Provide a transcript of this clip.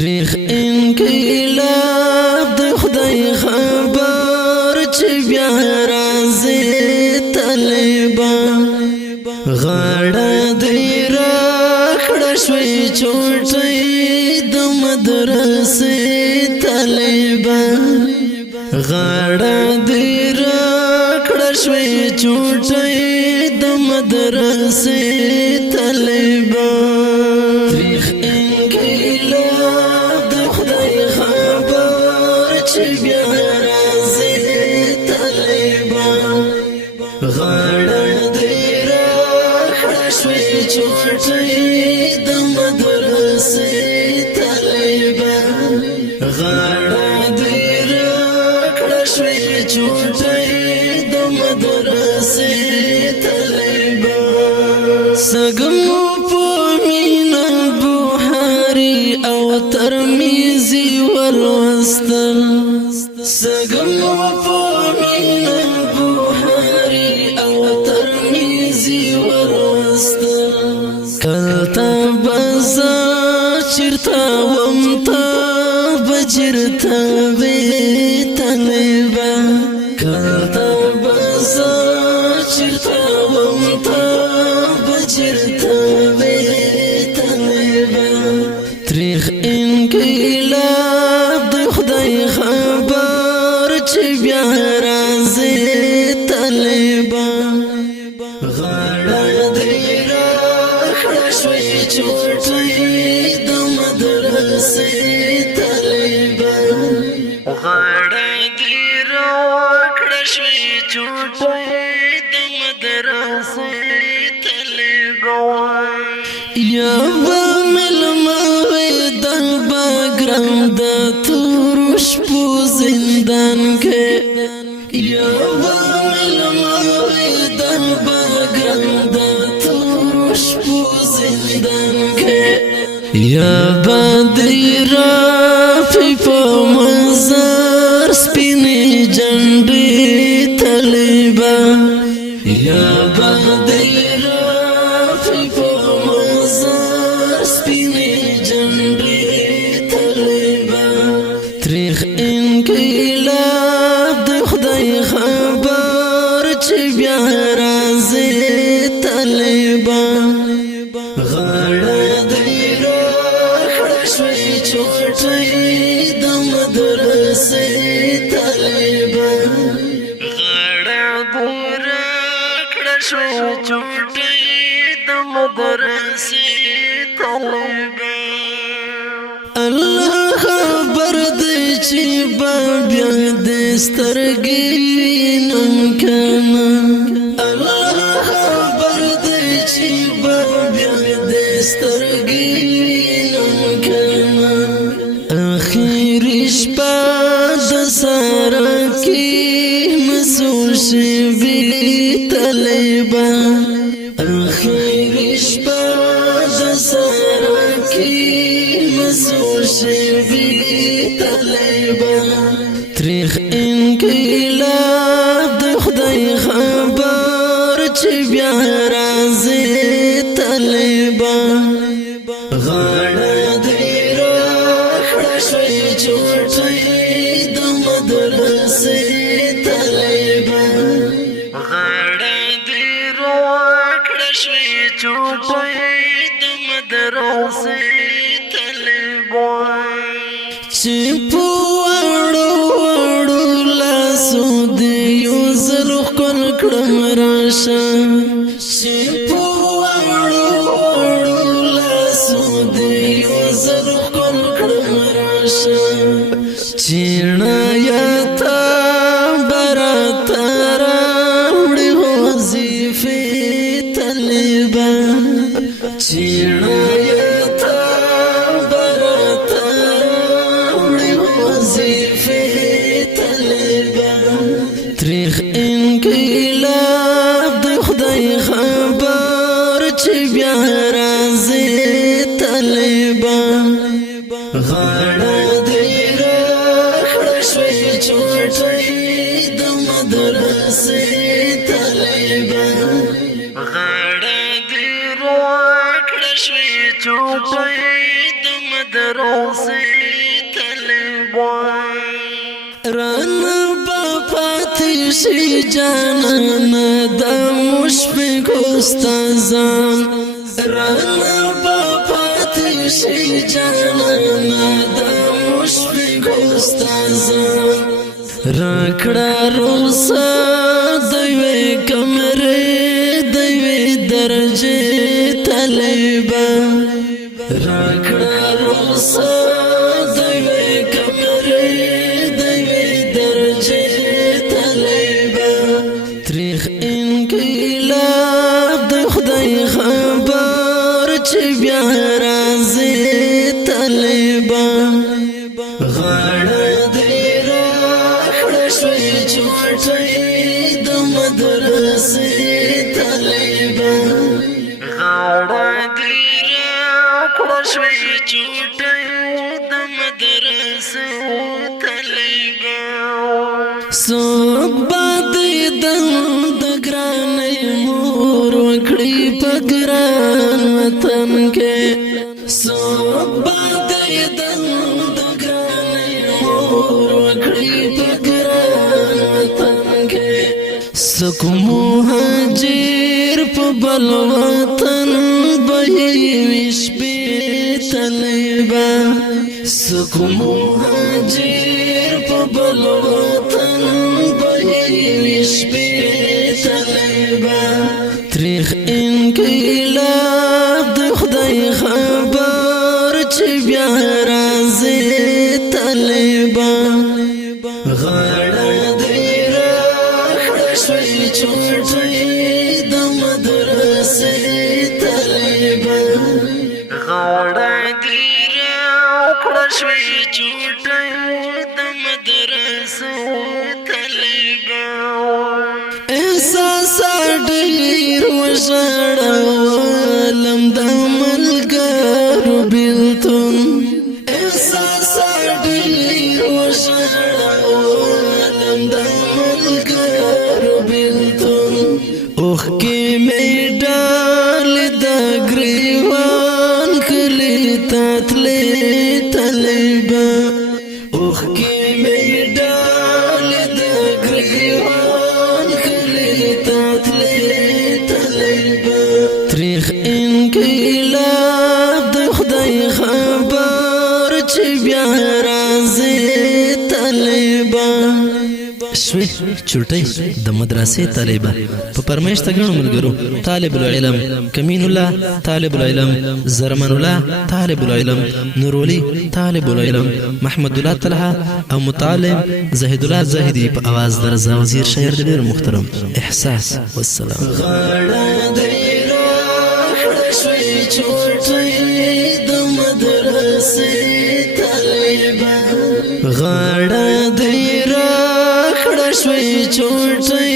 تاریخ انقلاب د خدای خبر چې بیا راځي طالبان غاړه دې راکړه شوې چوټۍ د مدرسې طالبان غاړه دې راکړه شوې چوټۍ د مدرسې طالبان تاریخ انقلاب د خدای خبر چې بیا راځي طالبان غاړه دې راکړه شوې چوټۍ د مدرسې طالبان غاړه دې راکړه شوې چوټۍ د مدرسې طالبان سګمو په مینا بوهاري او ترمذي ولوستل سګمو په مینا بوهاري او ترمذي ولوستل کلتا بزا چرتا ومتا بجرتا وی طالبا کلتا بزا چرتا ومتا بجرتا وی طالبا تاریخ انقلاب د خدای خبر چې بیا راځي طالبان غاړه دې راکړه شوې چوټۍ د مدرسې طالبان غاړه دې راکړه شوې چوټۍ د مدرسې طالبان یا بګرام د تورش په زندان کې یا ملموي د بګرام د تورش په زندان کې یا بدر په مزار سپینې جنډې طالبان یا بدر په مزار سپینې جنډې تاریخ انقلاب د خدای خبر چې بیا راځي طالبان غاړه دې راکړه شوې چوټۍ د مدرسې طالبان غاړه دې راکړه شوې چوټۍ د مدرسې طالبان الله خبر دې چې بیا دې سترګې وینم کنه الله خبر دې چې بیا دې سترګې وینم کنه اخیری شپه د سارا کې مسول شوي طالبان اخیری شپه د سارا کې مسول شوي طالبان تاریخ انقلاب د خدای خبر چې بیا راځي طالبان غاړه دې راکړه شوې چوټۍ د مدرسې طالبان غاړه دې راکړه شوې چوټۍ د مدرسې چې په وړو وړو لاسو دې یو ځل ښکل کړم راشه چې په وړو وړو لاسو دې یو ځل ښکل کړم راشه چیرنایا تا براته راوړې وظیفې طالبان چیرنایا تاریخ انقلاب د خدای خبر چې بیا راځي طالبان غاړه دې راکړه شوې چوټۍ د مدرسې طالبان غاړه دې راکړه شوې چوټۍ د مدرسې شي جانانا دا مشفق استازان رانا پاپات شي جانانا دا مشفق استازان راکڑا روسا دوی کمرے دوی درجے طالبا راکڑا روسا دوی کمرے دوی درجے طالبا تریخ انقلاب د خدای خبر چی بیا رازی طالبا غاڑا چوٹی د مدرسې طالبا غاړه دې راکړه شوې چوټي د مدرسې طالبا څوک به دې د ګرانۍ مور وکړي په ګران وطن کې څوک به دې د ګرانۍ مور وکړي په سکو مهاجر په بل وطن بهویش بی طالبا سکو مهاجر په بل وطن بهویش بی طالبا تریخ انقلاب د خدای خبر چې بیا رازی طالبا غاړه چوٹی د مدرسې طالبا غاړه دې راکړه شوې چوټي د مدرسې طالبا احساس ډېر وژړولم د ملګرو بیلتون احساس ډېر وژړولم د ملګرو اوخ کی میډال د گریوان کلی تاتلی طالبا اوخ کی میډال د گریوان کلی تاتلی طالبا تریخ انقلاب د خدای خبر چې بیا رازی طالبا شوی چوټی د مدرسې طالبا په پرمیشت ګڼو ملګرو طالب العلم کمین الله طالب العلم زرمن الله طالب العلم نورولي طالب العلم محمد الله طلحه او متعلم زاهد الله زاهدي په आवाज درزا وزیر شاعر ډېر محترم احساس والسلام غاړه دې راکړه شوې چوټی د مدرسې طالبا غاړه دې شوی چوټی